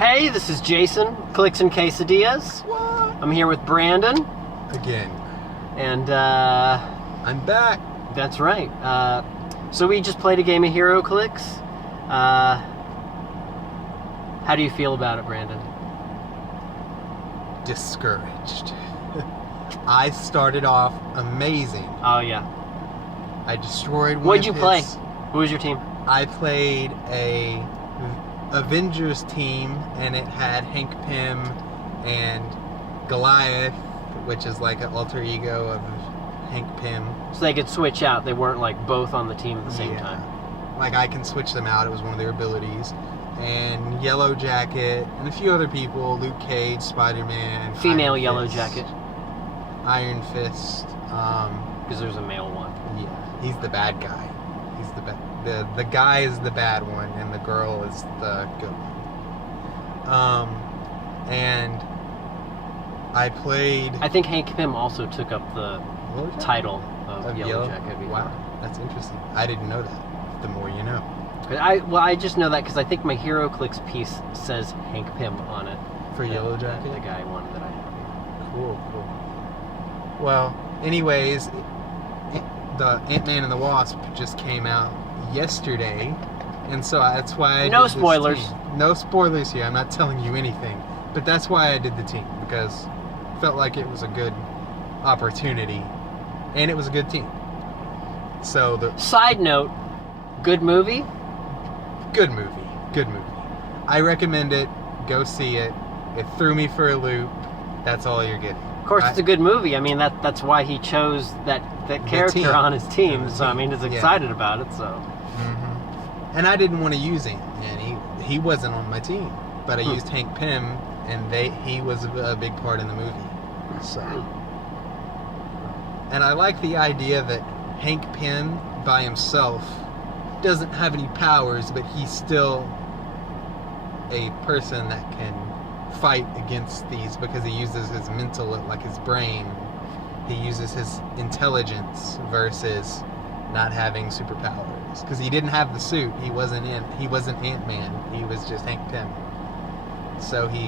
Hey, this is Jason, Clicks and Quesadillas. What? I'm here with Brandon. Again. And, I'm back. that's right. So we just played a game of Heroclix. How do you feel about it, Brandon? Discouraged. I started off amazing. Oh, yeah. I destroyed one What'd you of play? his- Who was your team? I played a Avengers team, and it had Hank Pym and Goliath, which is like an alter ego of Hank Pym. So they could switch out. They weren't like both on the team at the same time. Like I can switch them out. It was one of their abilities. And Yellow Jacket and a few other people. Luke Cage, Spider-Man. Female Iron Yellow Fist, Jacket. Iron Fist. Because there's a male one. Yeah, he's the bad guy. He's the guy is the bad one, and the girl is the good one. And I played. I think Hank Pym also took up the Yellow Jacket? title of Yellow Jacket before. Wow, that's interesting. I didn't know that. The more you know. I just know that because I think my Heroclix piece says Hank Pym on it. For Yellow Jacket? The guy one that I have. Cool. Well, anyways, the Ant-Man and the Wasp just came out yesterday, and so that's why I No did this spoilers. team. No spoilers here. I'm not telling you anything, but that's why I did the team, because I felt like it was a good opportunity, and it was a good team. So the Side note, good movie. good movie. I recommend it. Go see it. It threw me for a loop. That's all you're getting. Of course, it's a good movie. I mean, that's why he chose that character team. on his team. The So I team. mean, he's Yeah. excited about it. So Mm-hmm. And I didn't want to use him, and he wasn't on my team. But I used Hank Pym, and he was a big part in the movie. So, and I like the idea that Hank Pym by himself doesn't have any powers, but he's still a person that can fight against these because he uses his mental, like his brain. He uses his intelligence versus not having superpowers, because he didn't have the suit. He wasn't Ant-Man. He was just Hank Pym. So he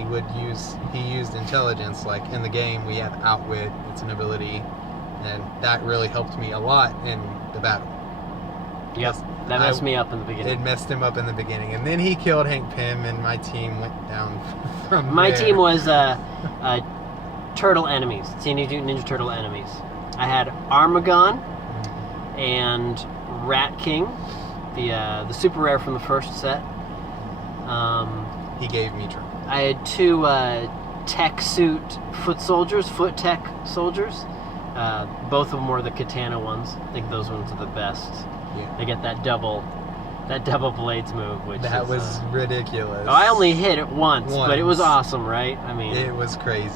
used intelligence. Like in the game, we have Outwit. It's an ability, and that really helped me a lot in the battle. yep, that messed me up in the beginning. It messed him up in the beginning, and then he killed Hank Pym, and my team went down from My there. team was Turtle enemies, Teenage Mutant Ninja Turtle enemies. I had Armagon and Rat King, the super rare from the first set. He gave me trouble. I had two tech suit foot tech soldiers. Both of them were the katana ones. I think those ones are the best. Yeah. They get that double blades move, which That is, was ridiculous. I only hit it once, but it was Once. awesome, right? I mean, It was crazy.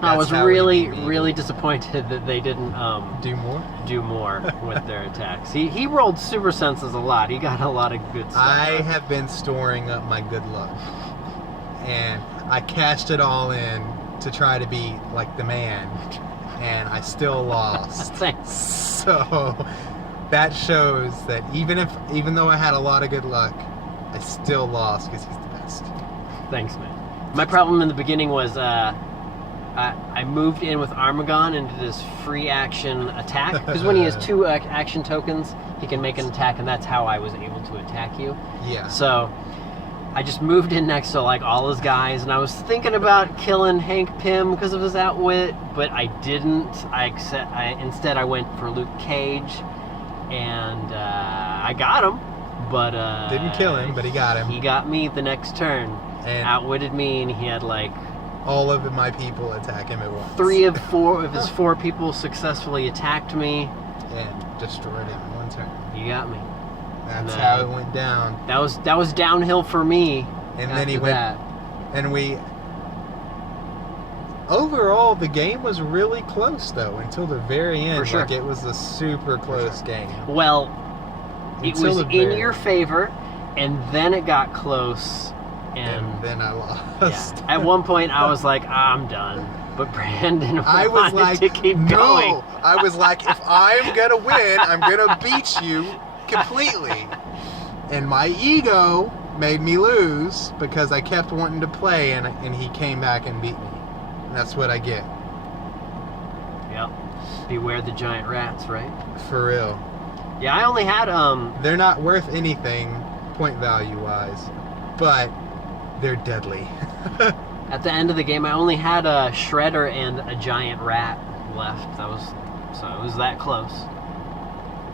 I was That's how really, he beat me. really disappointed that they didn't Do more? do more with their attacks. He rolled super senses a lot. He got a lot of good stuff. I have been storing up my good luck, and I cashed it all in to try to be like the man, and I still lost. Thanks. So that shows that even though I had a lot of good luck, I still lost because he's the best. Thanks, man. My problem in the beginning was I moved in with Armagon into this free action attack, because when he has two action tokens, he can make an attack, and that's how I was able to attack you. Yeah. So I just moved in next to like all his guys, and I was thinking about killing Hank Pym because of his outwit, but I didn't. Instead I went for Luke Cage, and I got him, but Didn't kill him, but he got him. He got me the next turn, And outwitted me, and he had like all of my people attack him at once. 3 of 4 of his 4 people successfully attacked me. And destroyed him in one turn. You got me. That's And, how it went down. That was downhill for me. And then he after went, that. and we. Overall, the game was really close though until the very end. For sure. Like it was a super close game. Well, it Until was the in very your end. favor, and then it got close, And then I lost. yeah. At one point, I was like, I'm done. But Brandon I was wanted like, to keep no. going. I was like, if I'm gonna win, I'm gonna beat you completely. And my ego made me lose because I kept wanting to play, and he came back and beat me. And that's what I get. Yep. Beware the giant rats, right? For real. Yeah, I only had They're not worth anything point value wise, but they're deadly. at the end of the game, I only had a shredder and a giant rat left. So it was that close.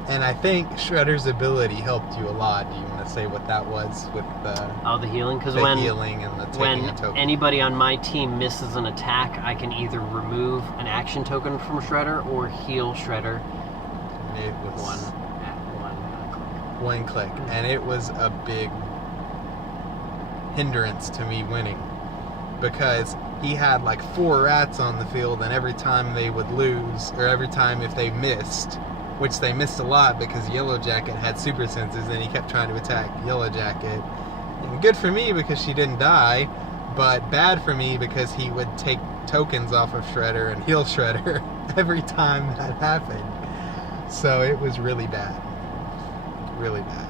And I think Shredder's ability helped you a lot. Do you want to say what that was with the healing? Because the healing and the taking a token? Anybody on my team misses an attack, I can either remove an action token from Shredder or heal Shredder. And it was one click. One click, and it was a big hindrance to me winning because he had like 4 rats on the field, and every time they would lose, or every time if they missed, which they missed a lot because Yellow Jacket had super senses and he kept trying to attack Yellow Jacket. And good for me because she didn't die, but bad for me because he would take tokens off of Shredder and heal Shredder every time that happened. So it was really bad. Really bad.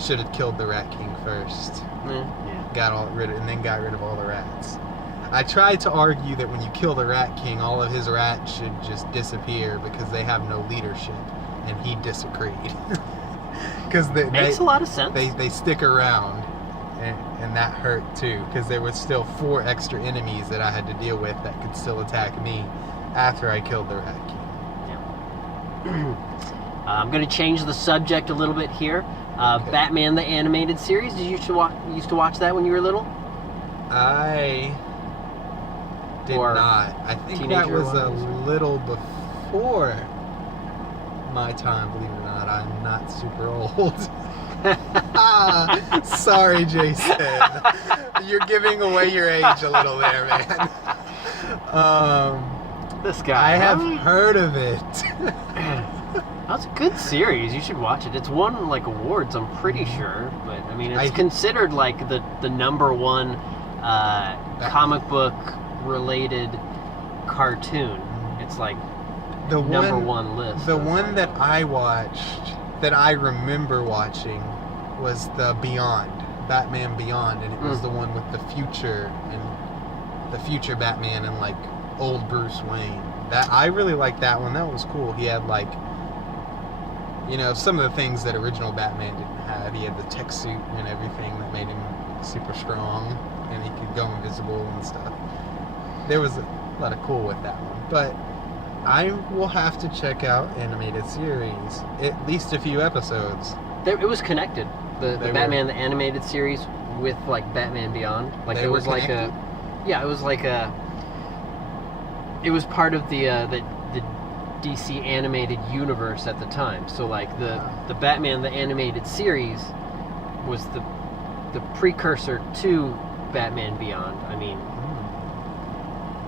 Should have killed the Rat King first. Yeah. Got rid of all the rats. I tried to argue that when you kill the Rat King, all of his rats should just disappear because they have no leadership, and he disagreed. Because makes a lot of sense. They stick around, and that hurt too, because there were still 4 extra enemies that I had to deal with that could still attack me after I killed the Rat King. Yeah. I'm going to change the subject a little bit here. Okay. Batman the Animated Series. Did you used to watch that when you were little? I did Or not. I think that teenager was a ones? little before my time, believe it or not. I'm not super old. Sorry, Jason. You're giving away your age a little there, man. This guy. I have heard of it. That's a good series. You should watch it. It's won like awards, I'm pretty sure. But I mean, it's considered like the #1 comic book related cartoon. It's like the #1 list. The one that I watched, that I remember watching, was the Beyond, Batman Beyond, and it was the one with the future Batman and like old Bruce Wayne. That I really liked that one. That was cool. He had like, you know, some of the things that original Batman didn't have. He had the tech suit and everything that made him super strong, and he could go invisible and stuff. There was a lot of cool with that one. But I will have to check out animated series, at least a few episodes. It was connected. The Batman the Animated Series with like Batman Beyond. Like They it were was like connected? it was like it was part of the DC animated universe at the time. So like the Batman the Animated Series was the precursor to Batman Beyond. I mean,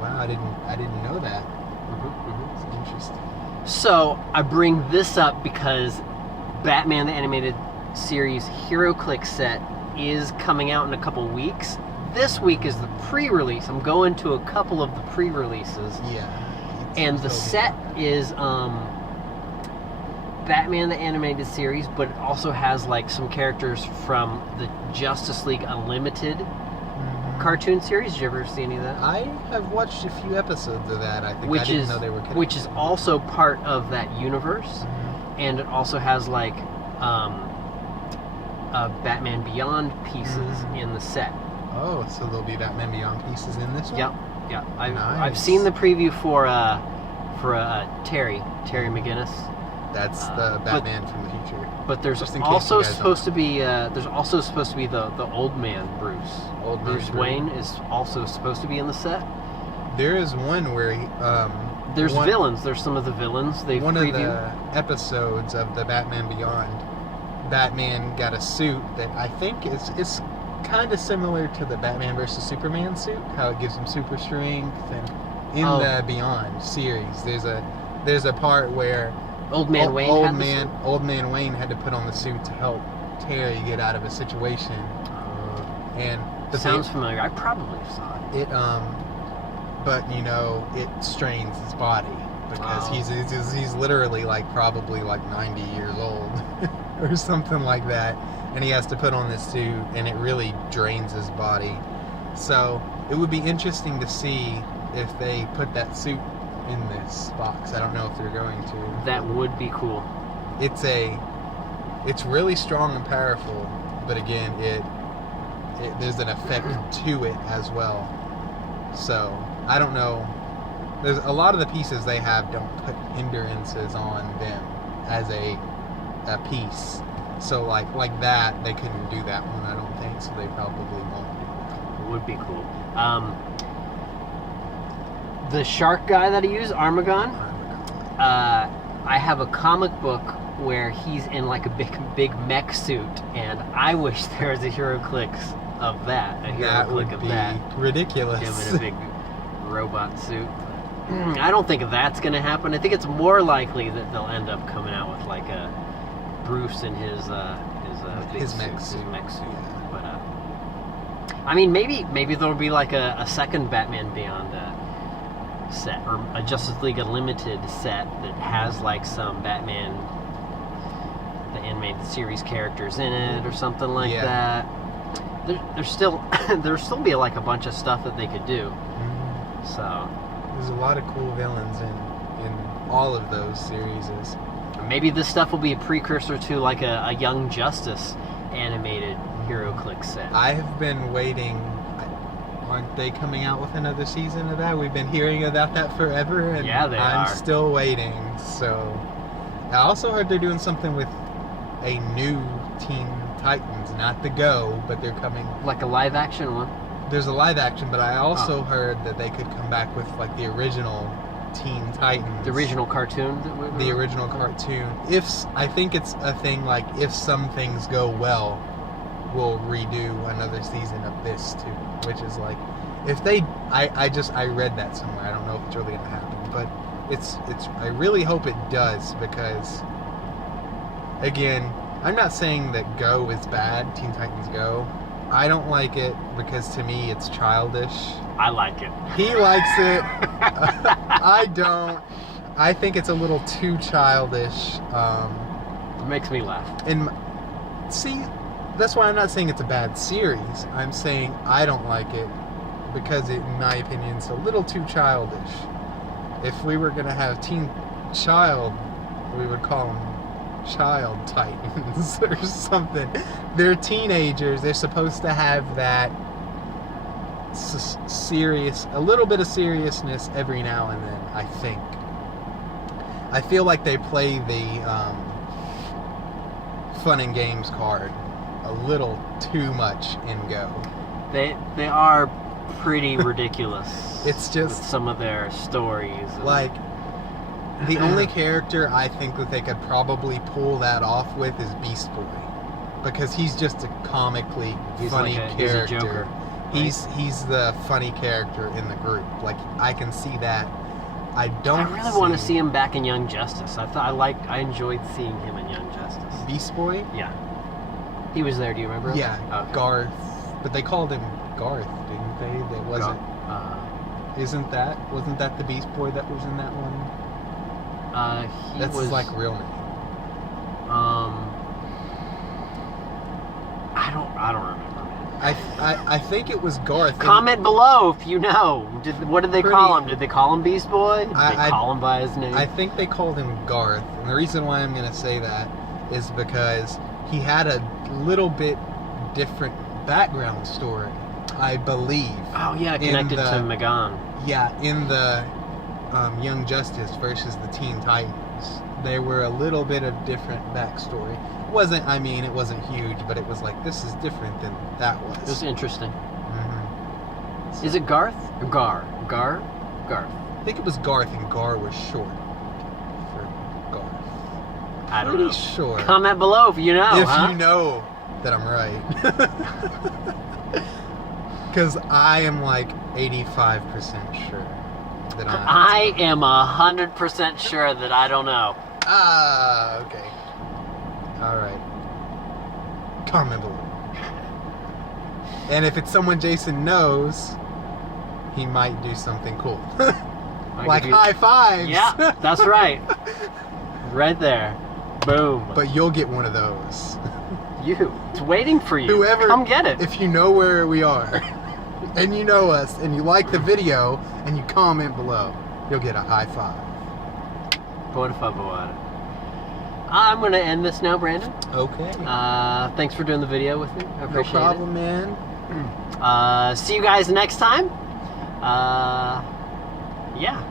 wow, I didn't know that. It's interesting. So I bring this up because Batman the Animated Series Heroclix set is coming out in a couple weeks. This week is the pre-release. I'm going to a couple of the pre-releases. Yeah. And the set is Batman the Animated Series, but it also has like some characters from the Justice League Unlimited cartoon series. Did you ever see any of that? I have watched a few episodes of that. I didn't know they were connected. Which is also part of that universe, and it also has like Batman Beyond pieces in the set. Oh, so there'll be Batman Beyond pieces in this one? Yep. I've Nice. seen the preview for Terry McGinnis. That's the Batman from the future. But there's Just in case also you guys supposed to be the old man Bruce. Old man Bruce Wayne is also supposed to be in the set. There is one where he, There's villains. There's some of the villains they've one previewed. of the episodes of the Batman Beyond, Batman got a suit that I think it's kind of similar to the Batman vs Superman suit, how it gives him super strength, and in the Beyond series there's a part where Old Man Wayne had to put on the suit to help Terry get out of a situation. And sounds familiar. I probably saw it. But you know, it strains his body because he's literally like probably like 90 years old. or something like that, and he has to put on this suit, and it really drains his body. So it would be interesting to see if they put that suit in this box. I don't know if they're going to. That would be cool. It's really strong and powerful, but again, there's an effect to it as well. So I don't know. There's a lot of the pieces they have don't put hindrances on them as a piece. So like that, they couldn't do that one, I don't think. So they probably won't. It would be cool. The shark guy that I use, Armagon. I have a comic book where he's in like a big mech suit, and I wish there was a Heroclix of that. A That would Heroclix of be that. ridiculous. Him in a big robot suit. I don't think that's going to happen. I think it's more likely that they'll end up coming out with like a Bruce in his big His mech suit. suit. His mech suit. Yeah. But I mean, maybe there'll be like a second Batman Beyond set, or a Justice League Unlimited set that has like some Batman, the animated series characters in it, or something like that. There's still there'll still be like a bunch of stuff that they could do. Mhm. So There's a lot of cool villains in all of those series. maybe this stuff will be a precursor to like a Young Justice animated Heroclix set. I have been waiting. Aren't they coming out with another season of that? We've been hearing about that forever, and Yeah, they I'm are. still waiting. So I also heard they're doing something with a new Teen Titans, not the Go, but they're coming. Like a live action one. There's a live action, but I also heard that they could come back with like the original Teen Titans. The original cartoon. The original cartoon. I think it's a thing like if some things go well, we'll redo another season of this too. Which is like, if they, I read that somewhere. I don't know if it's really gonna happen, but it's. I really hope it does, because, again, I'm not saying that Go is bad. Teen Titans Go. I don't like it because to me it's childish. I like it. He likes it. I don't. I think it's a little too childish. It makes me laugh. And see, that's why I'm not saying it's a bad series. I'm saying I don't like it because it, in my opinion, is a little too childish. If we were gonna have Teen Child, we would call them Child Titans or something. They're teenagers. They're supposed to have that serious, a little bit of seriousness every now and then. I think. I feel like they play the fun and games card a little too much in Go. They are pretty ridiculous. It's just with some of their stories. like the only character I think that they could probably pull that off with is Beast Boy, because he's just a comically funny character. He's a Joker. He's the funny character in the group. Like I can see that. I really want to see him back in Young Justice. I enjoyed seeing him in Young Justice. Beast Boy. Yeah, he was there. Do you remember him? Yeah, Okay. Garth. But they called him Garth, didn't they? That wasn't. Wasn't that the Beast Boy that was in that one? That's his like real name. I don't remember. I think it was Garth. Comment below if you know. What did they call him? Did they call him Beast Boy? Did they call him by his name? I think they called him Garth, and the reason why I'm going to say that is because he had a little bit different background story, I believe. Oh yeah, connected to Magan. Yeah, in the Young Justice versus the Teen Titans, they were a little bit of different backstory. It wasn't huge, but it was like, this is different than that was. It was interesting. Mm-hmm. Is it Garth or Gar? Garth. I think it was Garth, and Gar was short for Garth. I don't Pretty know. sure. Comment below if you know. If you know that I'm right. Because I am like 85% sure that I am 100% sure that I don't know. Ah, okay. Alright. Comment below. And if it's someone Jason knows, he might do something cool. Like high fives! Yeah, that's right. Right there. Boom. But you'll get one of those. It's waiting for you. Whoever, come get it. If you know where we are, and you know us, and you like the video, and you comment below, you'll get a high five. Por favor. I'm going to end this now, Brandon. Okay. Thanks for doing the video with me. I No appreciate problem, man. it. See you guys next time. Yeah.